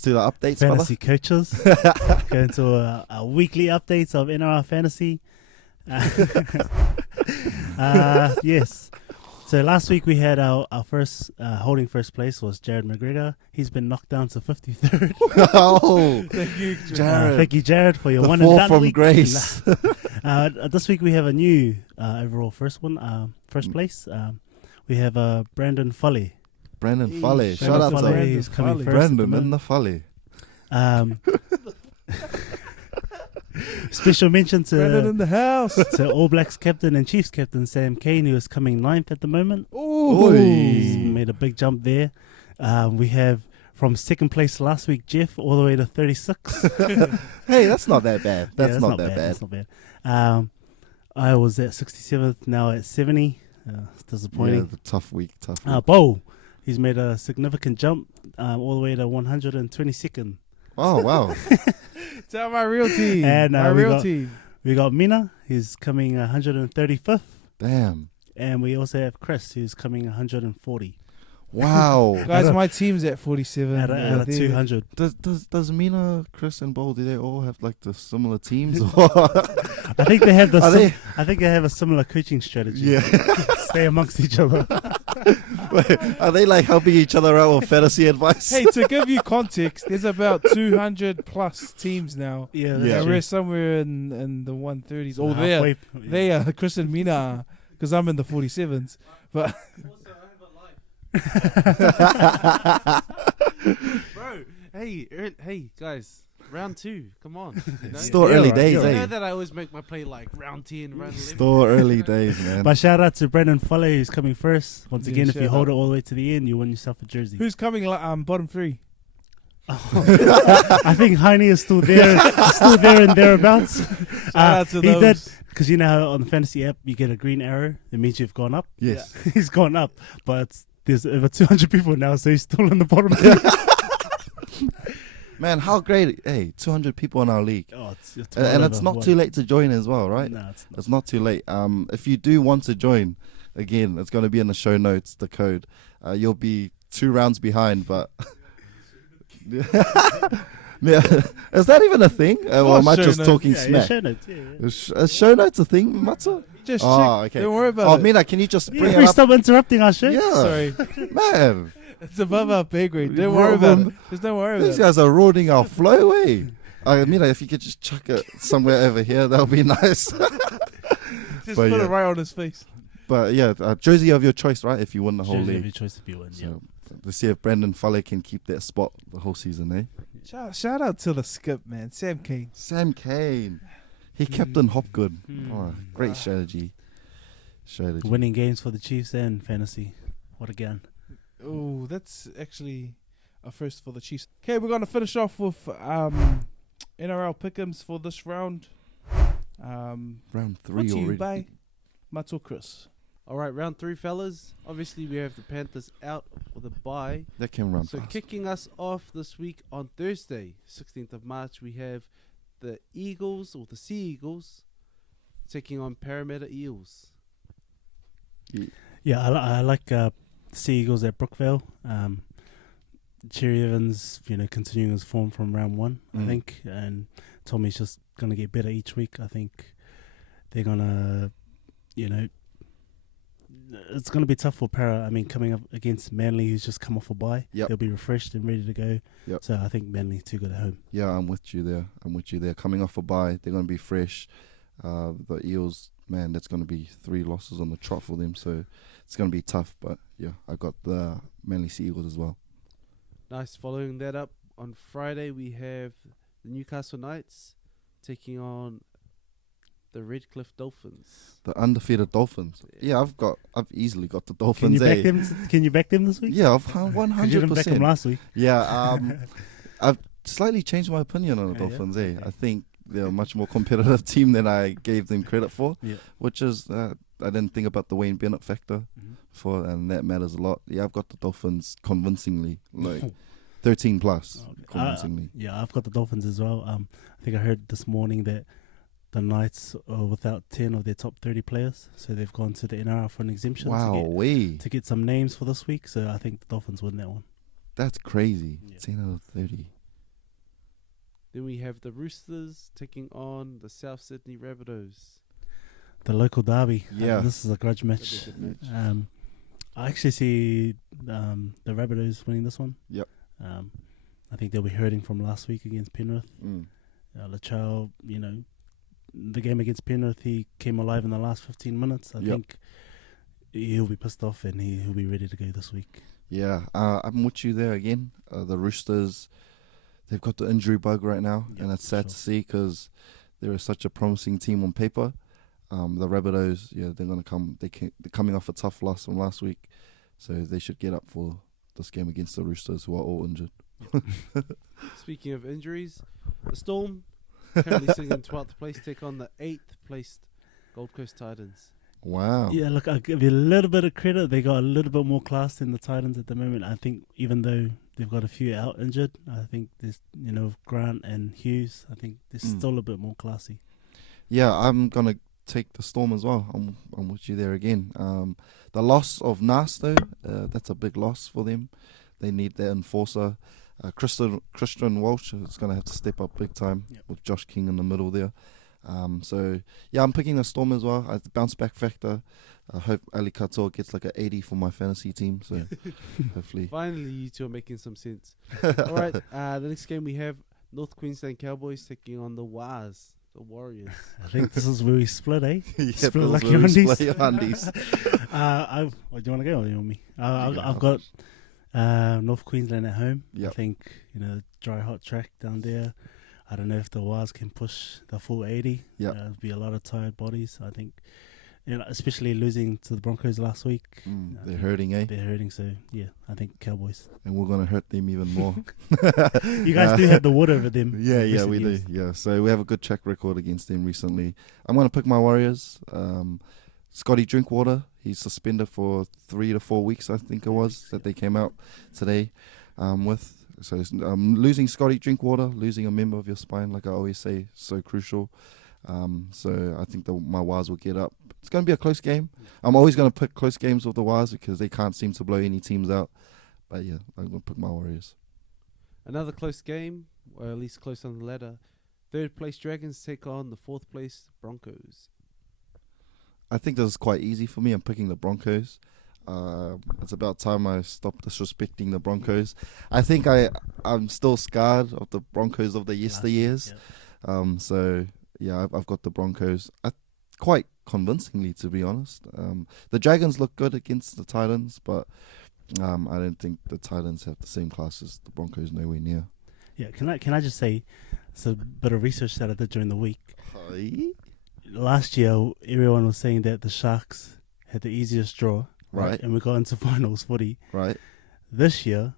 To the updates, fantasy coaches. Going to our weekly updates of NRL fantasy. Yes. So last week we had our first holding first place was Jared McGregor. He's been knocked down to 53rd. Oh, Thank you, Jared. Thank you, Jared, for your The one and fall done from week. grace. This week we have a new overall first place. We have Brandyn Fale. Brandyn Fale. Shout Brandyn out Fale, to he's coming first. at the Brandyn in moment. the Fale. Special mention Brandon in to the house. All Blacks captain and Chiefs captain Sam Cane, who is coming 9th at the moment. Ooh. He's made a big jump there. We have from second place last week, Jeff, all the way to 36. Hey, that's not that bad. That's Yeah, not that bad. That's not bad. I was at 67th, now at 70. It's disappointing. Yeah, the tough week. Bo, he's made a significant jump all the way to 122nd. Oh, wow. Tell my real team. And my real team. We got Mina, who's coming 135th. Damn. And we also have Chris, who's coming 140. Wow. Guys, my team's at 47. Out of 200. Does Mina, Chris, and Bo, do they all have like the similar teams? Or I think they have Are I think they have a similar coaching strategy. Yeah. Stay amongst each other. Wait, are they like helping each other out with fantasy advice? Hey, to give you context, there's about 200 plus teams now. Yeah, Yeah. And we're somewhere in the 130s. Oh, halfway. they are. Chris and Mina are, because I'm in the 47s. But Bro, hey, guys, round 2, come on. You know? Still early right, days, yeah. You know eh? that I always make my play like round 10, round 11. Still early days, man. But shout out to Brandyn Fale, who's coming first. Once Yeah, again, if you shout hold out. it all the way to the end, you win yourself a jersey. who's coming bottom 3? I think Heine is still there, and thereabouts. Shout out to he did, those. because you know how on the fantasy app you get a green arrow. It means you've gone up. Yes. He's gone up, but there's over 200 people now, so he's still in the bottom. Man, how great. Hey, 200 people in our league. Oh, it's And it's not too late to join as well, right? No, it's not. It's not too late. If you do want to join, again, it's going to be in the show notes, the code. You'll be 2 rounds behind, but... Yeah. Is that even a thing? Or am I show just notes. talking Yeah, smack? show notes. Yeah. Is show notes a thing, Matsu? Just Oh, check. okay. Don't worry about Oh, it. Mina, can you just bring Please it up? stop interrupting our show. Yeah. Sorry. Man, It's above our pay grade. Don't worry about it. Just don't worry these about it. guys are ruining our flow, eh? Mina, if you could just chuck it somewhere over here, that would be nice. Just but put yeah. it right on his face. But yeah, jersey of your choice, right? If you win the whole Jersey of league. your choice if you win. Yeah. So, let's see if Brandyn Fale can keep that spot the whole season, eh? Shout out to the skip, man. Sam King. Sam Cane. He captain Hopgood. Hmm. Oh, great strategy. Winning games for the Chiefs and fantasy. What a gun. Oh, that's actually a first for the Chiefs. Okay, we're going to finish off with NRL Pickems for this round. Round Brought 3 to you already. by Matto Chris. All right, round 3, fellas. Obviously, we have the Panthers out with a bye. That came round So fast. kicking us off this week on Thursday, 16th of March, we have the Eagles, or the Sea Eagles, taking on Parramatta Eels. Yeah, I like Sea Eagles at Brookvale. Cherry Evans, continuing his form from round 1, I think, and Tommy's just gonna get better each week. I think they're gonna, it's gonna be tough for Para. I mean, coming up against Manly, who's just come off a bye, Yep. they'll be refreshed and ready to go. Yep. So I think Manly's too good at home. Yeah, I'm with you there. Coming off a bye, they're going to be fresh. The Eels, man, that's going to be 3 losses on the trot for them. So it's going to be tough. But yeah, I got the Manly Sea Eagles as well. Nice. Following that up, on Friday, we have the Newcastle Knights taking on the Redcliffe Dolphins. The undefeated Dolphins. Yeah, I've easily got the Can Dolphins. you back them? Can you back them this week? Yeah, I've 'Cause you didn't back them 100%. last week. Yeah, I've slightly changed my opinion on the Yeah, Dolphins. okay. I think they're a much more competitive team than I gave them credit for. Yeah. Which is I didn't think about the Wayne Bennett factor and that matters a lot. Yeah, I've got the Dolphins convincingly, like 13 plus convincingly. Yeah, I've got the Dolphins as well. I think I heard this morning that the Knights are without 10 of their top 30 players, so they've gone to the NRL for an exemption to get some names for this week. So I think the Dolphins win that one. That's crazy. Yeah. 10 out of 30. Then we have the Roosters taking on the South Sydney Rabbitohs. The local derby. Yeah. This is a grudge match. That'd be a good match. I actually see the Rabbitohs winning this one. Yep. I think they'll be hurting from last week against Penrith. Mm. Lachau, the game against Penrith, he came alive in the last 15 minutes. I think he'll be pissed off and he'll be ready to go this week. Yeah, I'm with you there again. The Roosters, they've got the injury bug right now, and it's sad to see because they're such a promising team on paper. The Rabbitohs, they're going to come. They're coming off a tough loss from last week, so they should get up for this game against the Roosters, who are all injured. Speaking of injuries, the Storm, currently sitting in 12th place, take on the 8th placed Gold Coast Titans. Wow. Yeah, look, I'll give you a little bit of credit. They got a little bit more class than the Titans at the moment. I think even though they've got a few out injured, I think there's, Grant and Hughes, I think they're still a bit more classy. Yeah, I'm going to take the Storm as well. I'm with you there again. The loss of Nas, though, that's a big loss for them. They need their enforcer. Christian Walsh is going to have to step up big time with Josh King in the middle there. I'm picking the Storm as well. The bounce back factor. I hope Ali Katoa gets like an 80 for my fantasy team. So hopefully. Finally, you two are making some sense. All right, the next game we have North Queensland Cowboys taking on the Warriors. I think this is where we split, eh? Split like your undies. Do you want to go or you want me? I've got North Queensland at home. Yep. I think, dry hot track down there. I don't know if the Wars can push the full 80. Yeah, there'll be a lot of tired bodies. I think, especially losing to the Broncos last week. They're hurting, eh? They're hurting, so yeah, I think Cowboys. And we're going to hurt them even more. You guys do have the wood over them. Yeah, we do. Yeah, so we have a good track record against them recently. I'm going to pick my Warriors. Scotty Drinkwater, he's suspended for 3 to 4 weeks, I think it was, that they came out today with. So losing Scotty Drinkwater, losing a member of your spine, like I always say, so crucial. So I think my Wars will get up. It's going to be a close game. I'm always going to pick close games with the Wars because they can't seem to blow any teams out. But yeah, I'm going to pick my Warriors. Another close game, or at least close on the ladder. 3rd place Dragons take on the 4th place Broncos. I think this is quite easy for me. I'm picking the Broncos. It's about time I stop disrespecting the Broncos. I think I'm still scarred of the Broncos of the yesteryears. So yeah, I've got the Broncos quite convincingly, to be honest. The Dragons look good against the Titans, but I don't think the Titans have the same class as the Broncos, nowhere near. Yeah, can I just say, it's a bit of research that I did during the week. Hi. Last year, everyone was saying that the Sharks had the easiest draw. Right. And we got into finals footy. Right. This year,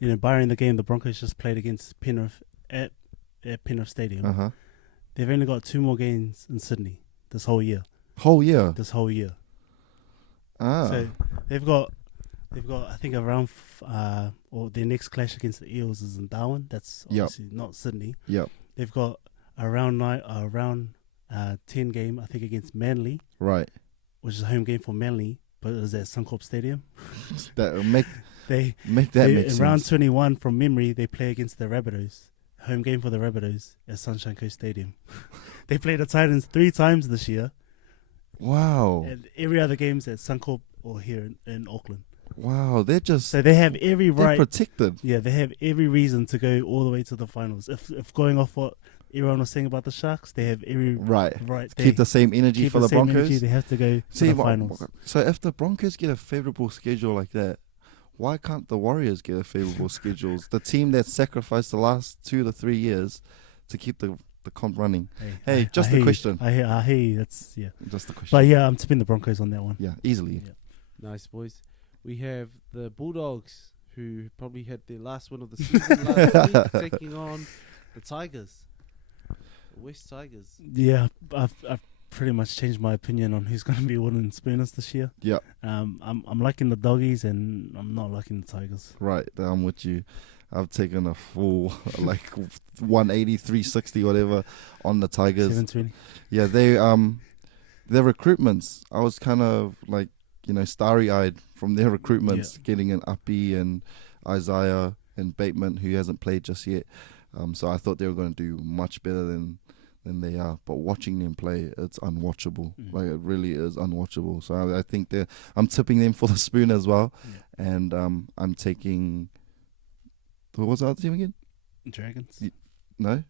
barring the game the Broncos just played against Penrith at Penrith Stadium, Uh-huh. they've only got 2 more games in Sydney this whole year. This whole year. Ah. So they've got I think around or their next clash against the Eels is in Darwin. That's obviously not Sydney. Yep. They've got a round 10 game I think against Manly. Right. Which is a home game for Manly. But it was at Suncorp Stadium. That make that make in sense. round 21 from memory, they play against the Rabbitohs. Home game for the Rabbitohs at Sunshine Coast Stadium. They played the Titans 3 times this year. Wow. And every other game's at Suncorp or here in Auckland. Wow, so they have every right. They're protected. Yeah, they have every reason to go all the way to the finals. If going off what everyone was saying about the Sharks, they have every right. Keep the same energy for the Broncos. Energy, they have to go to the finals. So if the Broncos get a favourable schedule like that, why can't the Warriors get a favourable schedule? The team that sacrificed the last 2 to 3 years to keep the comp running. Hey, just a question. I hear you. That's just a question. But yeah, I'm tipping the Broncos on that one. Yeah, easily. Yeah. Nice, boys. We have the Bulldogs, who probably had their last win of the season last week, taking on the Tigers. West Tigers. Yeah, I've pretty much changed my opinion on who's going to be winning Spooners this year. Yeah. I'm liking the Doggies and I'm not liking the Tigers. Right, I'm with you. I've taken a full 180, 360, whatever on the Tigers. 720. Yeah, their recruitments. I was kind of starry-eyed from their recruitments, getting an Uppy and Isaiah and Bateman, who hasn't played just yet. So I thought they were going to do much better than they are. But watching them play, it's unwatchable. Like, it really is unwatchable. So I think I'm tipping them for the spoon as well. Yeah. And I'm taking... What was the other team again? Dragons. No?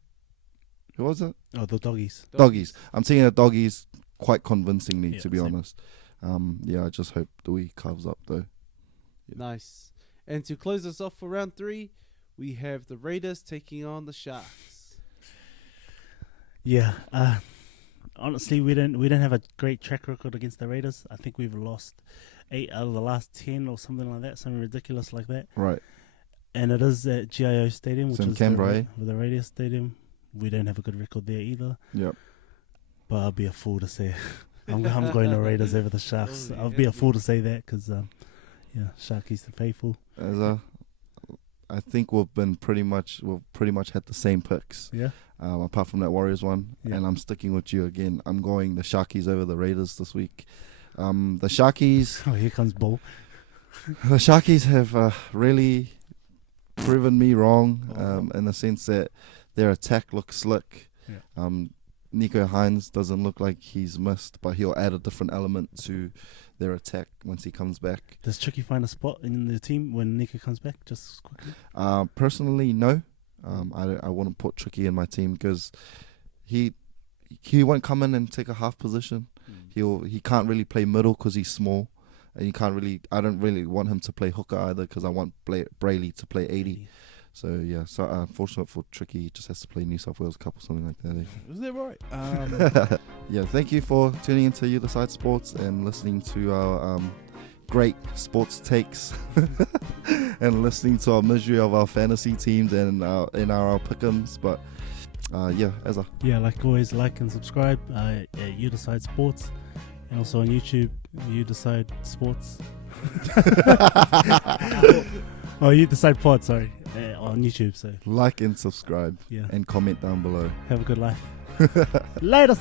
Who was it? Oh, the Doggies. Doggies. I'm taking the Doggies quite convincingly, Yeah, to be same. honest. I just hope Dewey carves up, though. Nice. And to close us off for round 3, we have the Raiders taking on the Sharks. Yeah. Honestly, we don't have a great track record against the Raiders. I think we've lost 8 out of the last 10 or something like that, something ridiculous like that. Right. And it is at GIO Stadium, which It's in is Canberra, with the Radio Stadium. We don't have a good record there either. Yep. But I'll be a fool to say I'm going to Raiders over the Sharks. Oh, I'll yeah. be a fool to say that because, Sharkies the faithful. I think we've pretty much had the same picks. Yeah. Apart from that Warriors one. Yeah. And I'm sticking with you again. I'm going the Sharkies over the Raiders this week. The Sharkies... Oh, here comes Bull. The Sharkies have really proven me wrong in the sense that their attack looks slick. Yeah. Nico Hines doesn't look like he's missed, but he'll add a different element to their attack once he comes back. Does Chucky find a spot in the team when Nico comes back? Just quickly. Personally, no. I wouldn't put Chucky in my team because he won't come in and take a half position. He can't really play middle because he's small, and I don't really want him to play hooker either because I want Brayley to play 80. So yeah, unfortunate for Tricky, he just has to play New South Wales Cup or something like that. Was that right? Yeah, thank you for tuning into You Decide Sports and listening to our great sports takes and listening to our misery of our fantasy teams and our NRL Pickems. But like always, like and subscribe at You Decide Sports, and also on YouTube, You Decide Sports. Oh, You Decide Pod, sorry, on YouTube. So like and subscribe, yeah, and comment down below. have a good life. Latest.